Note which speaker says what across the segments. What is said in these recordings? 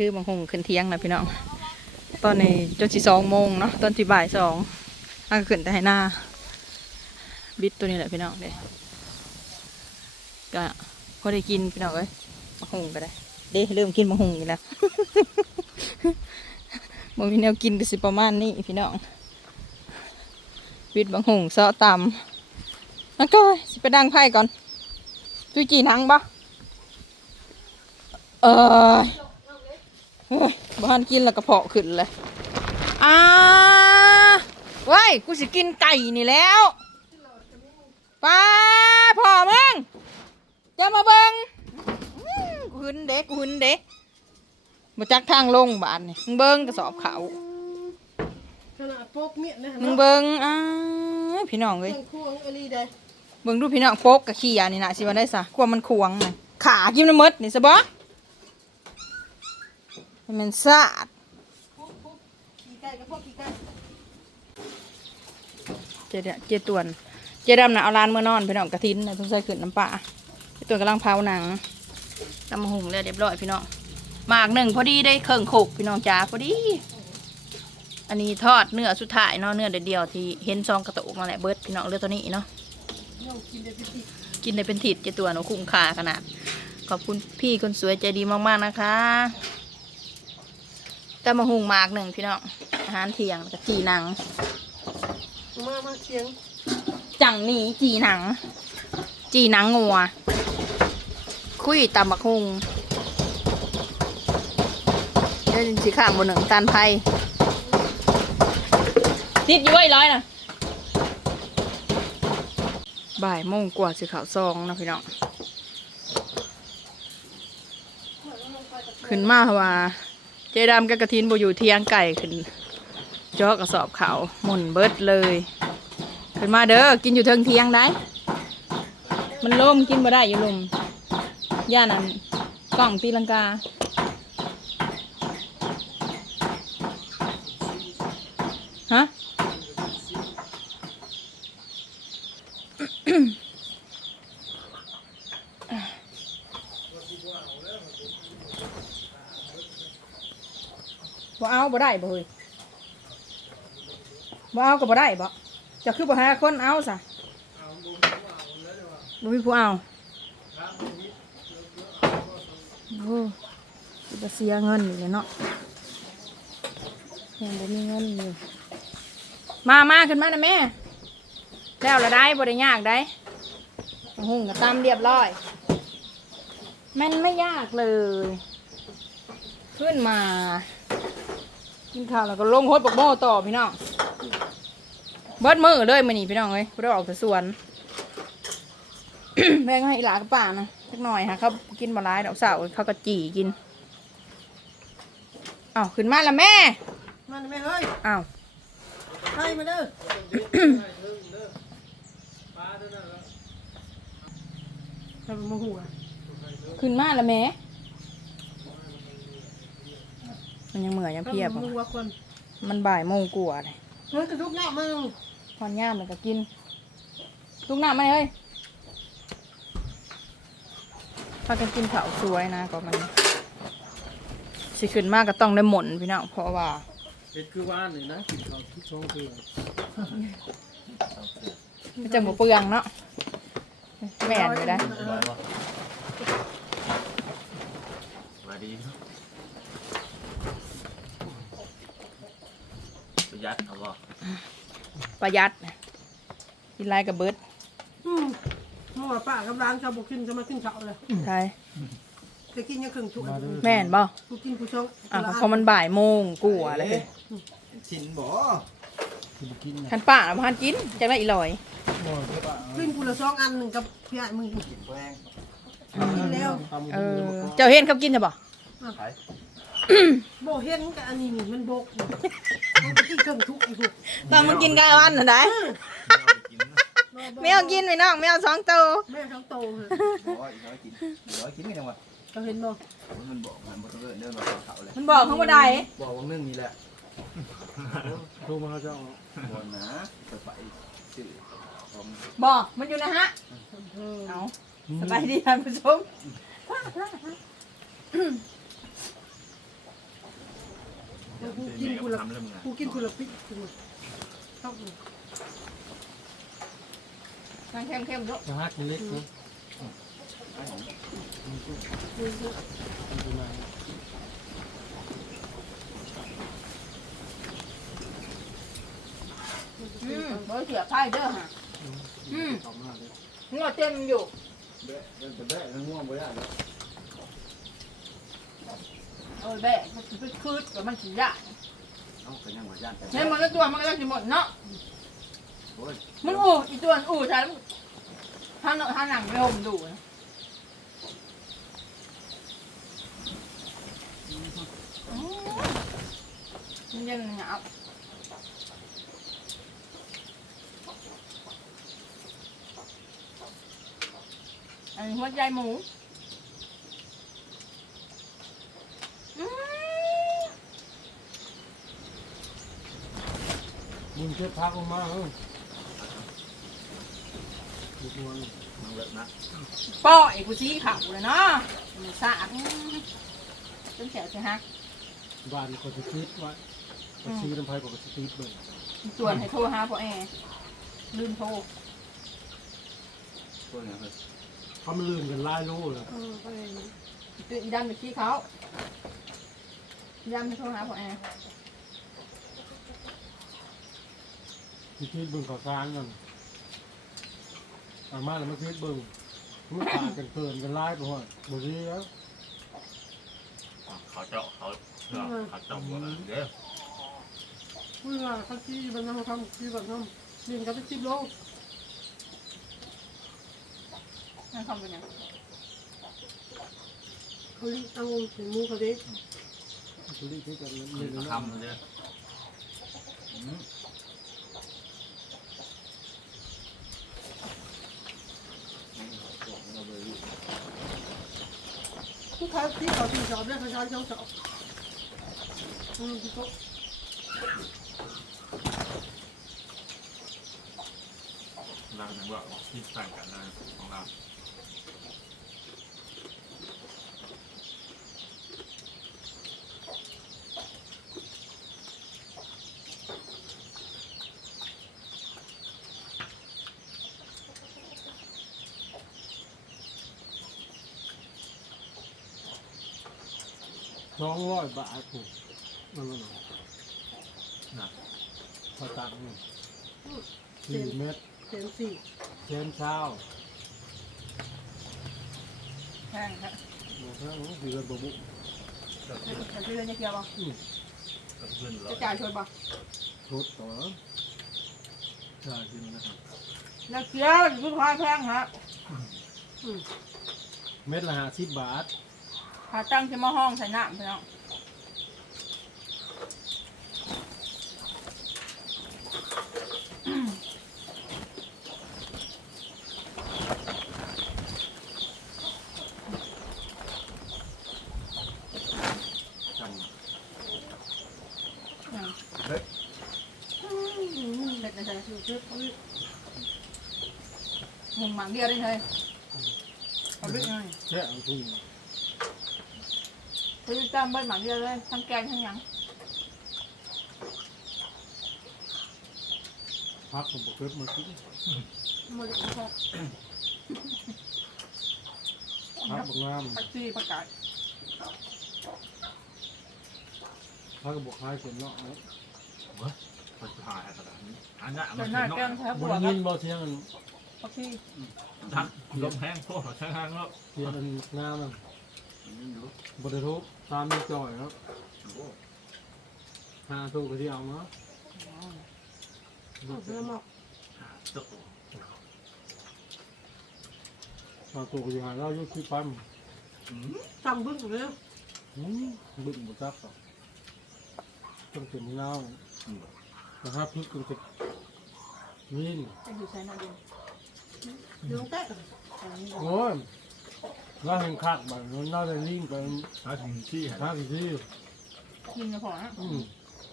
Speaker 1: ถือบางหงขึ้นเที่ยงนะพี่น้อง ตอนนี้จนสิสองโมงเนาะตอนที่บ่ายสองอันก็ขึ้นแต่ให้หน้า บิดตัวนี้แหละพี่น้องเด้ก็พอได้กินพี่น้องเอ้ยบางหงก็ได้ เด้เริ่มกินบางหงอีกแล้วบ่มีแนวกินก็สิประมาณนี้พี่น้องบิดบางหงเสาะตำแล้วก็สิไปดังไพ่ก่อนจุจีนังบ่เออ บ้านกินแล้วกระเพาะขึ้นเลยอ่าเว้ย กูสิกินไก่นี่แล้วป้าพ่อมึงจะมาเบิงอื้อกูหึนเด็กกูหึนเด็กมาจักทางลงบ้านนี่มึงเบิงกระสอบเขาว
Speaker 2: ขนาดโปกเมียนะ
Speaker 1: มึงเบิงอ้าพี่น้องเอ้ย
Speaker 2: ยังควงอะไรได้
Speaker 1: เบิ่งดูพี่น้องโฟกกับขี้ยานี่นะสิว่าได้ซะกลัวมันขวงน่ะขากินมันหมดนี่ซะบ่ให้ มันสะอาด
Speaker 2: ขี่ไก่กับพวกขี่ไก่
Speaker 1: เจเดเจตวน เจดำน่ะเอาลานเมื่อนอนพี่น้องกระทินน่ะต้องใส่ขึ้นน้ำปลาเจตวนกำลังเผาหนังตำมะหุงแล้วเรียบร้อยพี่น้องหมากหนึ่งพอดีได้เครื่องโขกพี่น้องจ๋าพอดี อันนี้ทอดเนื้อสุดท้ายเนาะเนื้อเดียวๆที่เห็นซองกระตุกมาแหละเบิดพี่น้องเลือตัวนี้เนาะ
Speaker 2: เนี่ยกินได้พี่
Speaker 1: กินได้เป็นถิดเจตัวหนูคุ้มค่าขนาด ขอบคุณพี่คนสวยใจดีมากๆนะคะ แต่มาหุงหมากหนึ่งพี่น้องอาหารเที่ยงกับจีหนัง
Speaker 2: มามาเสียง
Speaker 1: จังนี้จีหนัง จีหนังงัว คุยตำบักฮุงเดี๋ยวสีข้างบนหนึ่งตานไพ่ติดอยู่ไว้ร้อยนะบ่ายโมงกว่าสีขาวซองนะพี่น้อง ขึ้นมาว่า เจดำกับกระทินบอยู่เทียงไก่ขึ้นจอกระสอบเขาหมุนเบิดเลยขึ้นมาเด้อกินอยู่เทิงเทียงได้ มันล่มกินมาได้อยู่ลมย่านั้นกล่องตีลังกาฮะ บ่เอาบ่ได้บ่เฮ้ยบ่เอาก็บ่ได้บ่จะคือบ่หาคนเอาซะบ่มีผู้เอาโอ้สิบ่เสียเงินอยู่เลยเนาะยังบ่มีเงินอยู่มามาขึ้นมานะแม่ แล้วละได้บ่ได้ยากได้หุ่งก็ตามเรียบร้อย มันไม่ยากเลย ขึ้นมา กินข้าวแล้วก็ลงโฮดบกโม่ต่อพี่น้องเบิดมือเลยมานี่พี่น้องเอ้ยกูได้ออกจากสวนแม่งให้อีหลากับป่านะสักหน่อยฮะเขากินบะร้ายดอกสาวเขาก็จี่กินอ้าวขึ้นมาแล้วแม่
Speaker 2: มาไหมเฮ้ย
Speaker 1: อ้าว
Speaker 2: ให้มาเด้อเรามาหัว
Speaker 1: ขึ้นมาแล้วแม่ มันยังเหมื่อยยังเพลียบ
Speaker 2: มึงว่าคน
Speaker 1: มันบ่ายโมงกว่าเลย
Speaker 2: เฮ้ยกระทุกหน้ามึง
Speaker 1: พอนย่ามมันก็กินลูกหน้ามาเลยพากันกินข้าวสวยนะก็มันสิขึ้นมากก็ต้องได้หมุนพี่น้องเพราะว่า
Speaker 3: เฮ็ดคือว่านนี่นะกินข้าวทุกช่องคือ
Speaker 1: มันจะหมูเปลืองเนาะแม่นไปได้
Speaker 4: สวัสดี ประหยัดเอาบ่
Speaker 1: ประหยัดกินไรกับเบิร์ด
Speaker 2: อืมมั่วป้ากำลังจะบุกขึ้นจะมาขึ้นเขาเลย
Speaker 1: ใช่
Speaker 2: จะกินยังครึ่งถ้วย
Speaker 1: แม่นบ่
Speaker 2: กูกินกูชง
Speaker 1: อะเพราะมันบ่ายโมงกว่าเลย
Speaker 4: ชินบ่
Speaker 3: ที่บ่กินนะ
Speaker 1: คันป่าแล้วพันกินจังได้อีหลอย
Speaker 3: บ่ใช่ปะ
Speaker 2: ขึ้นกูละสองอันหนึ่งกับพี่ไอ้มึงกิน
Speaker 4: แป้ง
Speaker 2: กินแล้ว
Speaker 3: ตำ
Speaker 1: เอ
Speaker 3: มื
Speaker 1: อ
Speaker 3: อ
Speaker 1: เจ้าเห็นเขากินใช่บ่
Speaker 4: ขาย
Speaker 2: โบเห็นกับอันนี้นี่มันโบกมันกินเครื่องทุกอีกทุก
Speaker 1: ตอนมึงกินกลางวันน่ะได้
Speaker 4: ไม่เอาไปกินนะ
Speaker 1: ไม่เอากินไปน้องไม่เอาสองตัว
Speaker 2: แม่ทั้งโตเลย
Speaker 4: บ่อีกน้อยกินอีกน้อยกินไม่ได้ว่ะ
Speaker 2: เราเห็นบ่
Speaker 4: มันบอกมันบ่ต้องเอิ้นเด้อเราเขาเลย
Speaker 1: มันบอกเขาบ่ได้
Speaker 3: บอกว่านึ่งนี่แหละโทรมาเขาจะเอา
Speaker 4: บ่นะจะไปซื้อของ
Speaker 1: บอกมันอยู่นะฮะเอาสบายดีท่านผู้ชม
Speaker 4: ทำเรื่องงาน
Speaker 2: กูกินคนละพริกกูชอบเลย
Speaker 1: มันเข้มเข้มๆลูก
Speaker 3: จะฮักเล็กเนาะ
Speaker 2: กูเยอะ
Speaker 3: มันจะมา
Speaker 1: อืมเบอร์เสียไพ่เด้อฮะอืม
Speaker 3: ชอบมากเลย
Speaker 1: หัวเต็มอยู่
Speaker 4: เบะเดินแต่เบะทั้งง่วงไปได้แล้ว
Speaker 1: เออแบะมันสิไปคืดกับมันสิยาก
Speaker 4: เอ้าก็ยังว่าย่านแต่
Speaker 1: เห็นมันก็ตัวมันก็จะหมดเนาะ
Speaker 4: โอ้ย
Speaker 1: มันอู้อีตัวมันอู้ใช่แล้วถ้าเนาะถ้าหนังไม่ห่มดูนะอืมมันยังหนาวอันนี้หัวใจหมู
Speaker 3: มึงเก็บพักออกมาเออบุกมัน
Speaker 4: มันเลิกนะ
Speaker 1: ป้อไอ้กูชี้ขาวเลยเนาะมันสาดจนแขนใช่ฮะ
Speaker 3: บ้านก็จะคิดไว้ก็ซื้อน้ำไผ่ก็จะคิดเบิ่ง
Speaker 1: ส่วนให้โทรหาพ่อแอร์ลืมโทร
Speaker 4: พวกเนี้ยมัน
Speaker 3: เขามันลื่นกันหลายโลเลย
Speaker 2: เออก็เลย
Speaker 1: ตื่นอีดันไปชี้เขาอีดันไปโทรหาพ่อแอ ร์
Speaker 3: ที่คิดเบิ่งข่าวสารกันอามาแล้วมาคิดเบิ่งมันต่างกันเกินกันหลายไปหมดบ่ดีแล้ว
Speaker 4: เขาเจาะเขาเจาะเขาเจาะหัวมันเด้อ
Speaker 2: พูดว่าเขาชี้บันน้ำทำชี้บันน้ำเรียนกันไปสิบโล
Speaker 1: นั่นทำเป็นยัง
Speaker 2: เขาลิเอาถึงมูเขาเด็ก
Speaker 3: คือที่คิดกัน
Speaker 4: มั
Speaker 3: เล่
Speaker 4: น
Speaker 3: น
Speaker 4: ก็
Speaker 3: ๆ
Speaker 4: ทำมันเด้อ อืม
Speaker 2: ทุกครั้งที่เขาที่สอบเนี่ยเขาใช้ช่ สอบอืมพี่ก็
Speaker 4: เราถึงว่าที่ต่างกันนะของเรา
Speaker 3: สองร้อยบาทถูกนั่นน่ะ
Speaker 4: นะ
Speaker 3: พอตังค์นี่สี่เม็ด
Speaker 2: เต็มสี่
Speaker 3: เช้นเช้า
Speaker 1: แพงครับ
Speaker 3: บอกว่าโอ้เดือนบบุ
Speaker 4: ก็ขึ้น
Speaker 1: จะซื้อเนี่ยเกียวบ่
Speaker 4: ก็ขึ้นร้อ
Speaker 1: จะ
Speaker 4: ย
Speaker 1: จ่ายช่วยบ่
Speaker 3: ชุดต่อใช่จริงนะครับ
Speaker 1: แล้วเกียวซื้อควายแพงฮะ
Speaker 3: เม็ดละห้าสิบบาท
Speaker 1: หาตั้งจะมาห้องใส่น้ำพี่น้อง
Speaker 4: จ
Speaker 1: อืมำ
Speaker 4: เฮ้ย
Speaker 1: เด็ดนะจ๊ะ
Speaker 2: อยู่เช็ดเขาลิ
Speaker 1: มุงหมังเดียวได้เลยเอาดึกหน่อย
Speaker 3: แค่เอาทุ่ง
Speaker 1: ซื้อ จำเบิ้ลหมังเดียวเลยทั้งแกงทั้งหยัง
Speaker 3: พักผมบอกเพิ่มมาคิด
Speaker 2: หมดเลยครับ
Speaker 3: พักบางงาม
Speaker 1: ผักชีผักกาด
Speaker 3: พักก็บอกให้เสร็จเนาะเนาะ
Speaker 4: มันจะหายขนาดนี้อันนั้น
Speaker 1: แต่
Speaker 4: มัน
Speaker 1: หน้า
Speaker 4: เนาะ
Speaker 1: แกงแท้
Speaker 3: บ
Speaker 1: บัว
Speaker 3: ริ
Speaker 1: ครั
Speaker 3: ยิ
Speaker 1: บ
Speaker 3: นบ่เสียงอัน
Speaker 1: ผักชี
Speaker 4: ทักลมแห้งพวกเขาใช้ห้างแล้ว
Speaker 3: เสียงอันงามนั่ น
Speaker 4: นี่ดู
Speaker 3: บริทุกตามมีจ่อยครับ
Speaker 4: โอ้
Speaker 3: หาตู้ก็ที่เอาเนาะ
Speaker 2: เอาเสื้อหมอก
Speaker 4: หาตก
Speaker 3: หาตู้ก็ที่หาเราอยู่ที่ปั๊ม
Speaker 4: อืม
Speaker 2: จำบึ้งเลย
Speaker 3: อืมบึ้งบ่จักต่อต้องเป็นเงานะครับพริกต้องจะนี่
Speaker 1: จะอยู่ใส่หน้าดู
Speaker 2: เตะ
Speaker 3: โอ้ย เราเห็นคักแบบนั้นเราได้ลิงไป
Speaker 4: หาถึงที่หา
Speaker 3: หาที่
Speaker 1: กินจะพอนะ
Speaker 3: อืม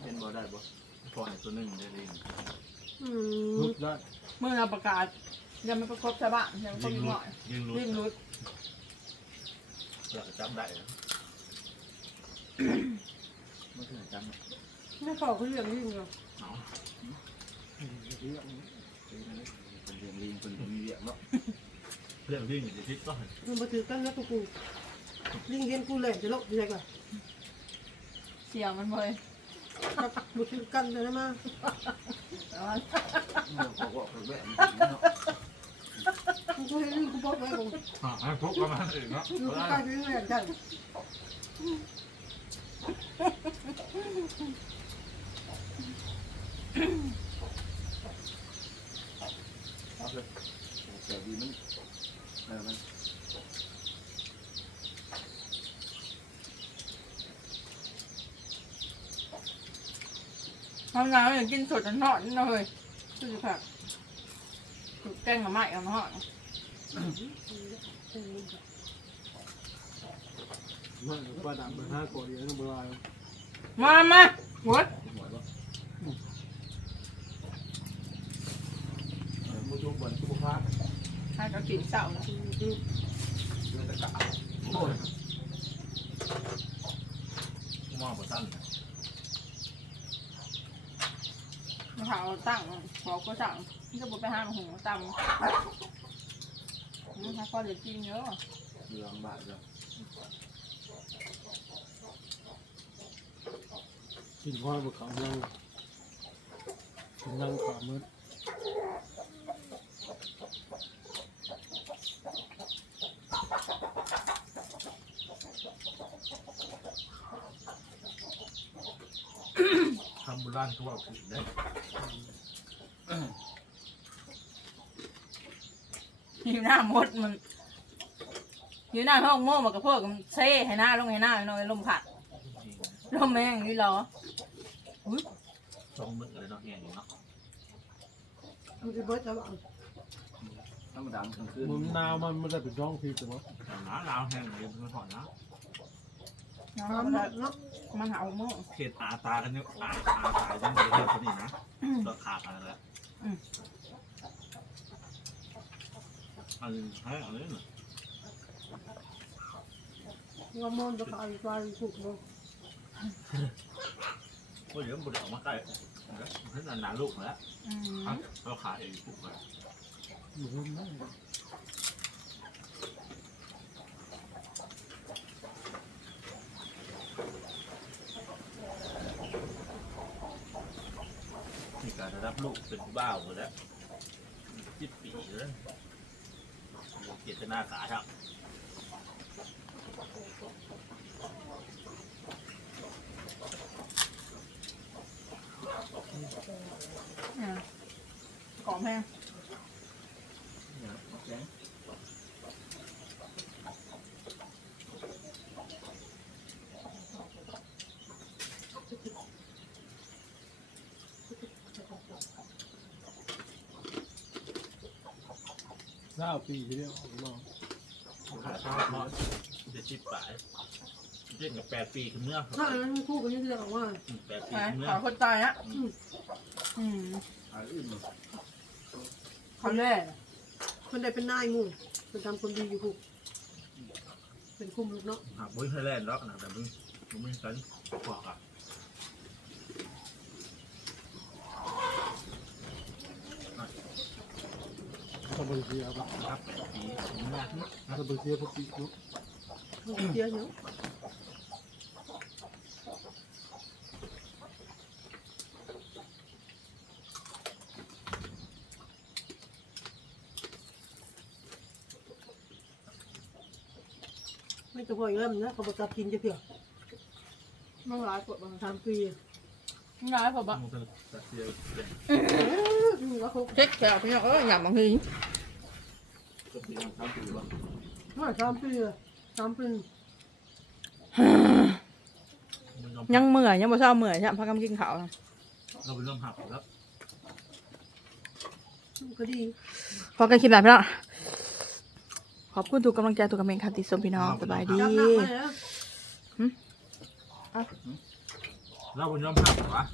Speaker 4: เป็นบ่ได้บ่พอให้ตัวหนึงได้เลย
Speaker 2: อื
Speaker 3: ลุ
Speaker 2: ม
Speaker 3: กได้
Speaker 1: เมื่อเราประกาศยังไม่ประครบชาวบ้านยังไม่
Speaker 4: ยิง
Speaker 1: มีห
Speaker 4: รุ
Speaker 1: น่
Speaker 4: ด
Speaker 1: อย
Speaker 4: ยิงรุด
Speaker 1: รีบรุด
Speaker 4: เราจะจำได้เหรอไม่เคยจำ
Speaker 2: ไม่ขอเขาเลี้ยงยิ่งเหรอ
Speaker 3: เรื่อง
Speaker 4: เป็นเรียงลิงเป็นมีเรียกเนาะ
Speaker 5: เรื่องวิ่งอยู่ในทิศก็
Speaker 2: มันมาถือกันแล้วกูกูลิงเห็นกูแหลกจะลบยังไง
Speaker 1: เสียมันเลย
Speaker 2: ครับมาถือกันเลยนะมา
Speaker 1: แต่ว่า
Speaker 4: เรื่องของว่าเป็นแบบเนาะ
Speaker 2: กูเห็นลิงกูบอกไว้กู
Speaker 5: อ่าพวกประมาณอื่นเนาะ
Speaker 2: อยู่ใกล้ๆลิงแหลกได้
Speaker 4: เอาเลยแต่ดีมัน เออมัน
Speaker 1: ทำงานอย่างกินสดจนหอดนี่เลยคือผักถูกแกงกับไม้กับหอด
Speaker 3: มันก็ดำมันห้าก่อเดียวน้ำบลาย
Speaker 1: มามาหัว
Speaker 4: หมดว่าเออมูจูบนทุกภาค
Speaker 1: ให้เขากินเสานะ
Speaker 4: เรื่องตะกะโอ้ย
Speaker 5: มองบนสั้น
Speaker 1: มะพร้าวตั้งบอกก็สั่งนี่ก็บอกไปห้ามหูตำนี่ถ้าพอจะกินเยอะ
Speaker 4: เรื่องบาด รื่อง
Speaker 3: กินข้าวบนเขานั่งนั่งขามืด
Speaker 5: ทำโบราณเขาบอกผิดได้
Speaker 1: อยู่หน้ามดมัน อยู่หน้าห้องโม่มันกับพวกมันเซ่ให้หน้าลงให้หน้าหน่อยลมผัดลมแม่งนี่เหรอ
Speaker 5: สองมึกเลยเนาะแง่เนาะ
Speaker 2: กูจะเบิร์ดจะบอก
Speaker 4: ธรรมดามันกลางคืน
Speaker 3: มันหนาวมันไม่ได้เป็นช่องพีแต่ว่า
Speaker 5: แต่หนาลาวแห้งเลยมันถอนนะ
Speaker 1: น้อง
Speaker 2: ทำ
Speaker 1: มัน
Speaker 2: หมดเนาะ
Speaker 1: มันหาโม่
Speaker 5: เขตอาตากันเนี่ยอาตาตายยังไม่ได้คนนี้นะก็ขาดอะไรแล้วอันให้อันนี้น่ะ
Speaker 2: งอมอนจะขายปลาสุกเนาะ
Speaker 5: ก็เดี๋ยวบุญออกมาใกล้ให้นานนานลูกแล้ว
Speaker 1: อืม
Speaker 5: เราขาดเองปุ๊บเลย
Speaker 3: เหมือนนั่ง
Speaker 5: มีการรับ ลูกเป็นบ้าหมดแล้วจิตปีแล้วเจตนาขาครับ
Speaker 1: อ่าขอม่
Speaker 4: เนี่แจ้ง
Speaker 3: เก้าปีที่เดียวออกมา
Speaker 5: ขาชอบเนาะจะชิบปลายเล่นกับแปดปีคือเมื่อ
Speaker 2: ถ้าอันนั้นคู่กันนี่จะออกว่า
Speaker 5: แปดปี
Speaker 1: ไหน
Speaker 5: คือเมื่
Speaker 1: ข
Speaker 5: อ
Speaker 1: อคนตายนะอืม
Speaker 4: หาอื่นมา
Speaker 1: เขาเล่น
Speaker 2: คนใดเป็นนายงูเป็นทำคนดีอยู่คุกเป็นคุมลูกเนาะ
Speaker 5: หากบุ้ยไทยแลนด์แล้วนะแต่มึงมึงไม่กันขวากอะ
Speaker 3: สบายเสียครับ
Speaker 5: นะครับแปดปีเมื่อ
Speaker 3: สบายเสียพอปีนุ๊ก
Speaker 2: เยอะเนาะไม่ต้องพออีกแล้วนะเขาบอกจะกินจะเผื่อ
Speaker 1: มันร้ายกดบาง
Speaker 2: สามปี
Speaker 1: มันร้ายกว่าบ้า
Speaker 5: มึงจะเสียเสีย
Speaker 2: แล้วเขา
Speaker 1: เช็คแถวพี่น้องเอออย่าบางที
Speaker 5: ก็คือทำถือว่า
Speaker 2: ว่าสามปีอะสามปี
Speaker 5: มึงยอม
Speaker 1: ยังเมื่อยยังบ่เศร้าเมื่อยใช่ไหมพักกำกินข้าว
Speaker 5: เราเป็นเริ่มหักแล้ว
Speaker 2: ก็ดี
Speaker 1: พอกันคลิปแบบพี่น้องขอบคุณทุกกำลังใจทุกกำลังใจติดชมพี่น้องสบายดี
Speaker 2: จับหนักมาเลยนะ
Speaker 5: เราเป็นเริ่มหักเหรอวะ